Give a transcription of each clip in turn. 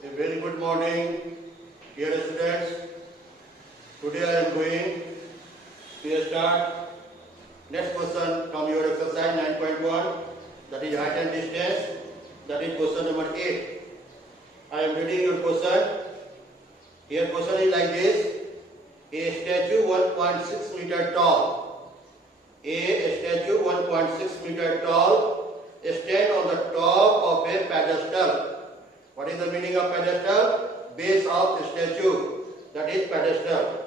A very good morning, dear students. Today I am going to start next question from your exercise 9.1, that is height and distance. That is question number 8. I am reading your question. Here question is like this: a statue 1.6 meter tall. A statue 1.6 meter tall stand on the top of a pedestal. What is the meaning of pedestal? Base of the statue, that is pedestal.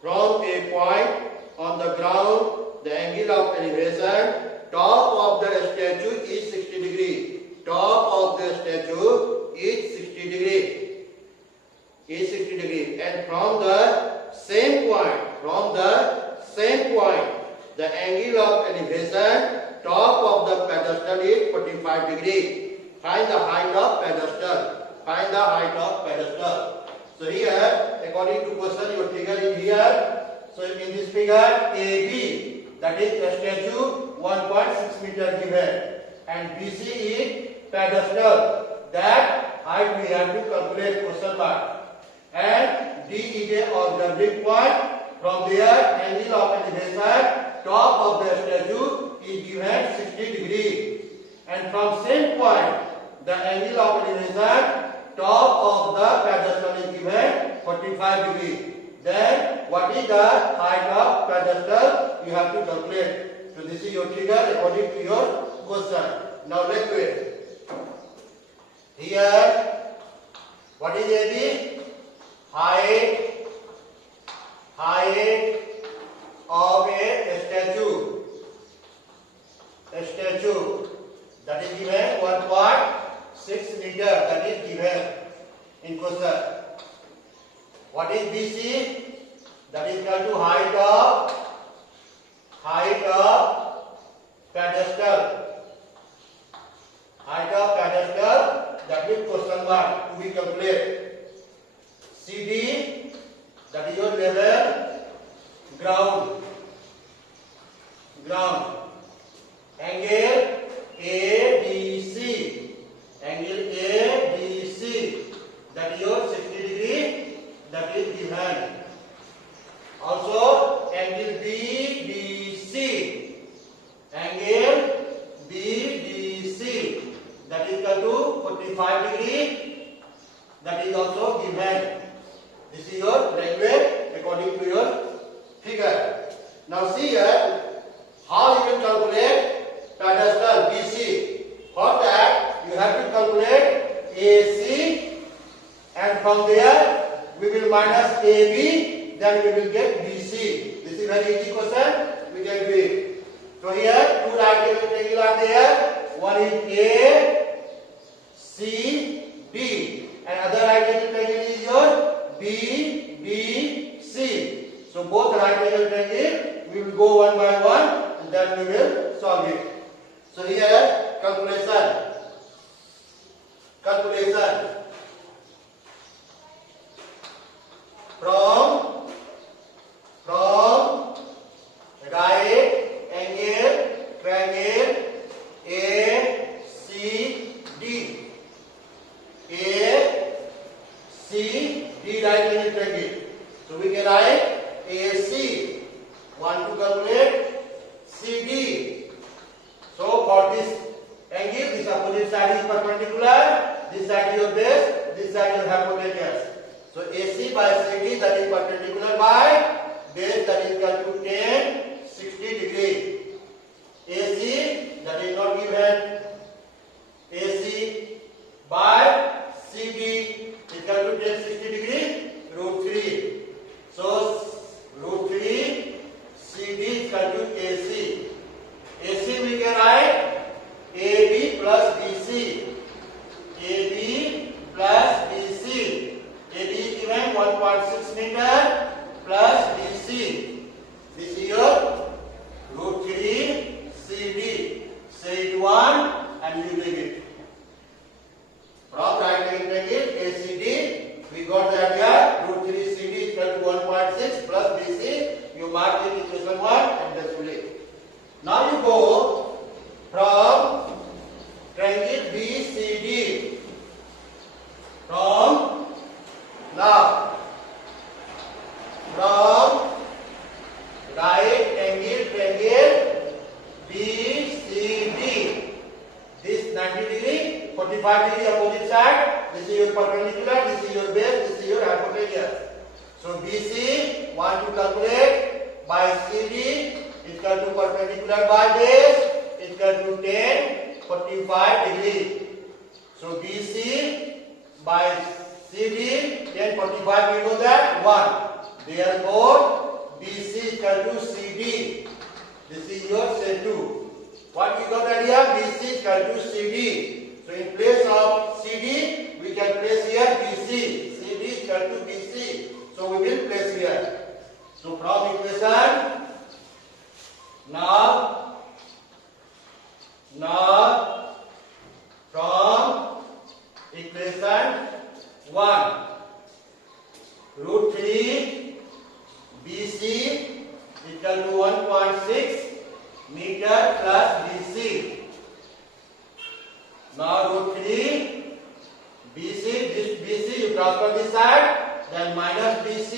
From a point on the ground, the angle of elevation, top of the statue is 60 degree. Top of the statue is 60 degree. And from the same point, the angle of elevation, top of the pedestal is 45 degree. Find the height of pedestal. So here, according to question, your figure is here. So in this figure, AB, that is the statue 1.6 meter given, and BC is pedestal. That height we have to calculate, question mark. And D is a observing point. From there, angle of elevation, top of the statue is given 60 degree. And from same point, the angle of elevation, top of the pedestal is given 45 degree. Then what is the height of pedestal? You have to calculate. So this is your figure according to your question. Now let's do it. Here, what is AB? Height of a statue. That is given 1.6 meter. That is given in question. What is BC? That is equal to height of pedestal. That is question mark to be calculated. CD, that is your level ground. Angle ABC, that is your 60 degree, that is given. Also angle BDC, that is equal to 45 degree, that is also given. This is your language according to your figure. Now see here how you can calculate pedestal BC. For that you have to calculate AC, and from there we will minus AB, then we will get BC. This is very easy question. We can do it. So here two right angle triangle are there. One is A, C, D, and other right angle triangle is your B, D, C. So both right angle triangle we will go one by one, and then we will solve it. So here calculation. From right angle triangle ACD. Right angle triangle. So we can write AC. Want to calculate CD. So for this angle, this opposite side is perpendicular. This side is your base. This side is hypotenuse. So AC by CD, that is perpendicular by base, that is equal to 10 60 degree. AC, that is not given. AC by CD equal to 10 60 degree, √3. So √3 CD is equal to AC. AC we can write AB plus BC. AB is given 1.6 meter plus BC. This is your √3 CD. Say it 1 degree opposite side. This is your perpendicular, this is your base, this is your hypotenuse. So BC, want to calculate by CD, equal to perpendicular by base, equal to 10, 45 degree. So BC by CD, 10, 45, we know that 1. Therefore, BC equal to CD. This is your set 2. What we got here? BC equal to CD. So in place of CD, we can place here BC. CD equal to BC. So we will place here. So from equation, now from equation 1, root 3 BC equal to 1.6 meter plus BC. Now root 3 BC, this BC you transfer this side, then minus BC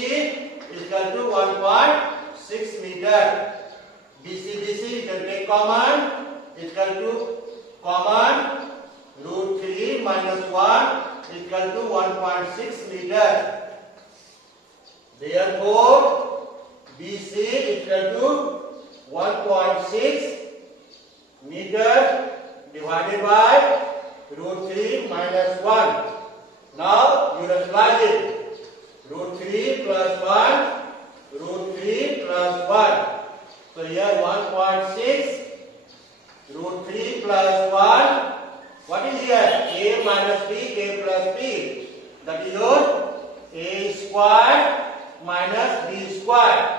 equal to 1.6 meter. BC you can take common, equal to common root 3 minus 1 equal to 1.6 meter. Therefore, BC equal to 1.6 meter divided by root 3 minus 1. Now you rationalize it. Root 3 plus 1, root 3 plus 1. So here 1.6, root 3 plus 1. What is here? A minus B, A plus B. That is your A square minus B square.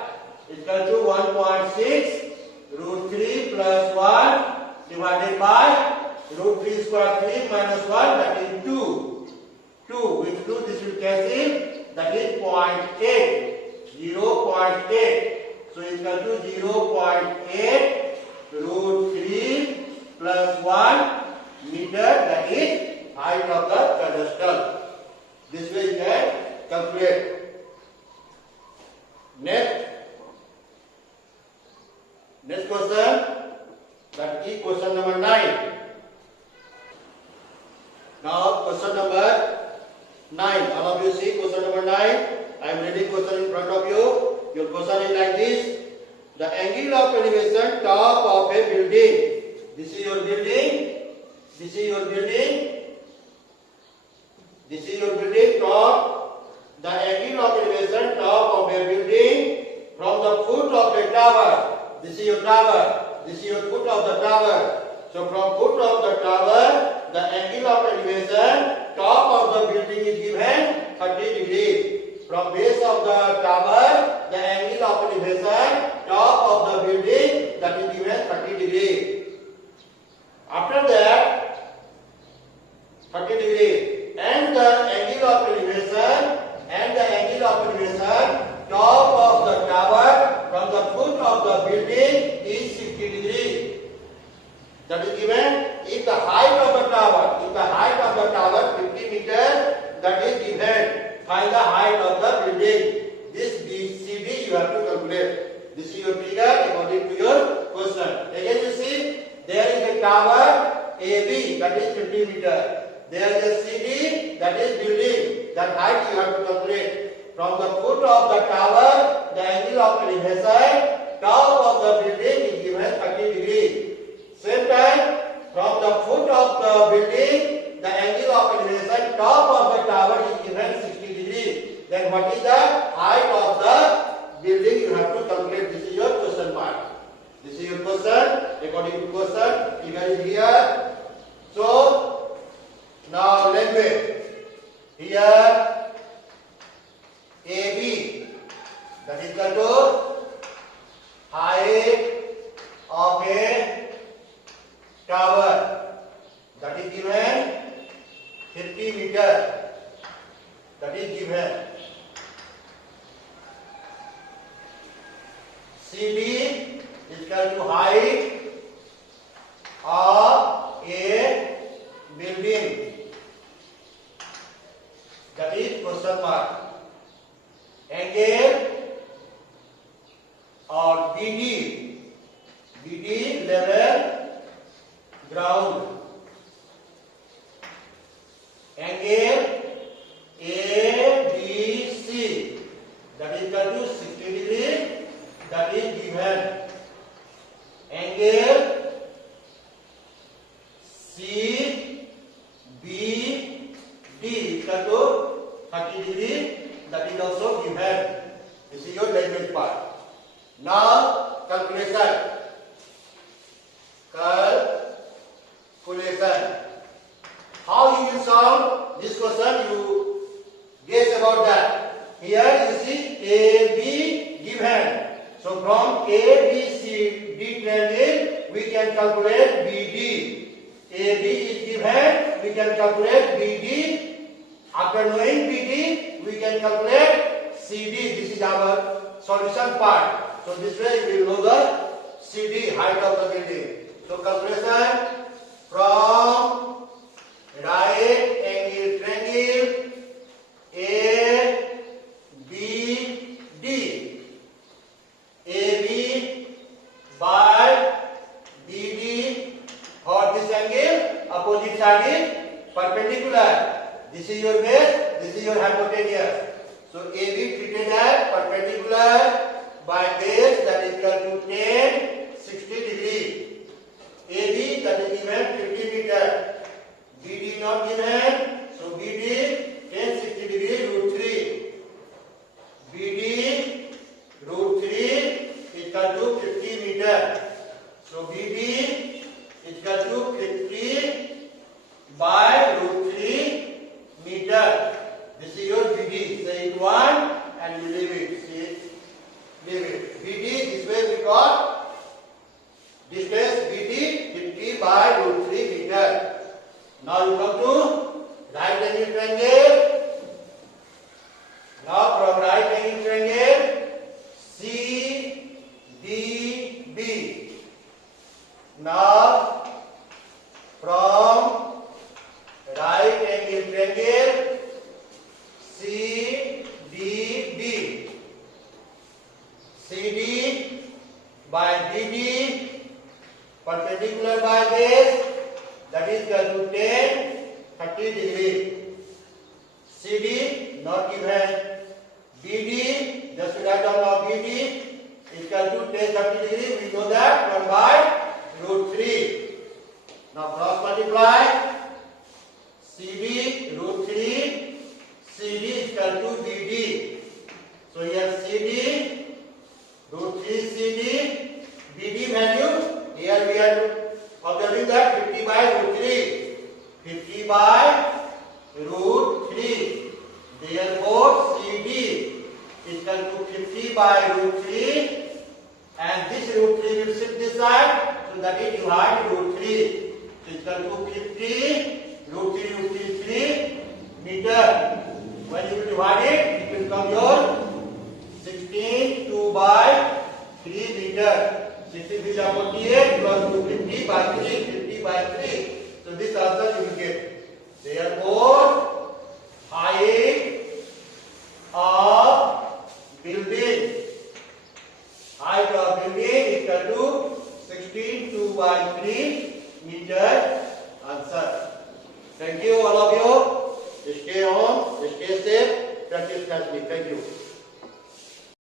Equal to 1.6 root 3 plus 1 divided by root 3 square 3 minus 1, that is 2. 2 with 2 this will cancel, that is 0.8. 0.8. So equal to 0.8 root 3 plus 1 meter, that is height of the pedestal. This way you can calculate. Next question, that is question number 9. Now question number 9. All of you see question number 9. I am reading question in front of you. Your question is like this. The angle of elevation top of a building. This is your building. This is your building. This is your building top. The angle of elevation top of a building from the foot of a tower. This is your tower. This is your foot of the tower. So from foot of the tower, the angle of elevation top of the building is given 30 degrees. From base of the tower, the angle of elevation top of the building, that is given 30 degrees. After that, 30 degrees, and the angle of elevation top of the tower from the foot of the building is 60 degrees. That is given. If the height of the tower, 50 meters, that is given. Find the height of the building. This BCD you have to calculate. This is your figure according to your question. Again you see, there is a tower AB, that is 50 meters. There is a CD, that is building. That height you have to calculate. From the foot of the tower, the angle of elevation top of the building is given 30 degrees. Same time, from the foot of the building, the angle of elevation top of the tower is given 60 degrees. Then what is the height of the building? You have to calculate. This is your question mark. This is your question. According to question, figure is here. So now language. Here AB, that is equal to height of a tower, that is given 50 meters, that is given. CD is equal to height of a building, that is question mark. Angle or BD level ground. angle ABC, that is equal to 60 degree, that is given. Angle CBD equal to 30 degree, that is also given. This is your language part. Now calculation. How you will solve this question? You guess about that. Here you see AB given. So from ABCD triangle we can calculate BD. AB is given, we can calculate BD. After knowing BD, we can calculate CD. This is our solution part. So this way we will know the CD, height of the building. So calculation from right angle triangle ABD. AB by BD for this angle, opposite side is perpendicular. This is your base, this is your hypotenuse. So AB treated as perpendicular by base, that is equal to 10, 60 degree. AB that is given 50 meter. BD not given, so BD 10, 60 degree root 3. BD root 3 equal to 50 meter. So BD is equal to 50 by root 3 meter. This is your BD. Say it one and you leave it. See it? Leave it. BD, this way we got distance BD 50 by root 3 meter. Now you come to right angle triangle. Now from right angle triangle CDB. Now from right angle triangle CDB. CD by BD perpendicular by base, that is equal to 10, 30 degree. CD not given. BD, just write down now BD is equal to 10, 30 degree. We know that 1 by root 3. Now cross multiply. CD root 3. CD is equal to BD. So here CD root 3 CD BD value. Here we are observing that 50 by root 3. 50 by root 3. Therefore CD is equal to 50 by root 3. And this root 3 will shift this side. So that is divide root 3. It is equal to 50 root 3 meter. When you will divide it, it will come your 16 2 by 3 meter. 60 by 48 plus 250 by 3, 50 by 3. So this answer you will get. Therefore, height of building. Height of building equal to 16 2 by 3 meter. Answer. Thank you all of you. Stay home, stay safe, practice continuously. Thank you.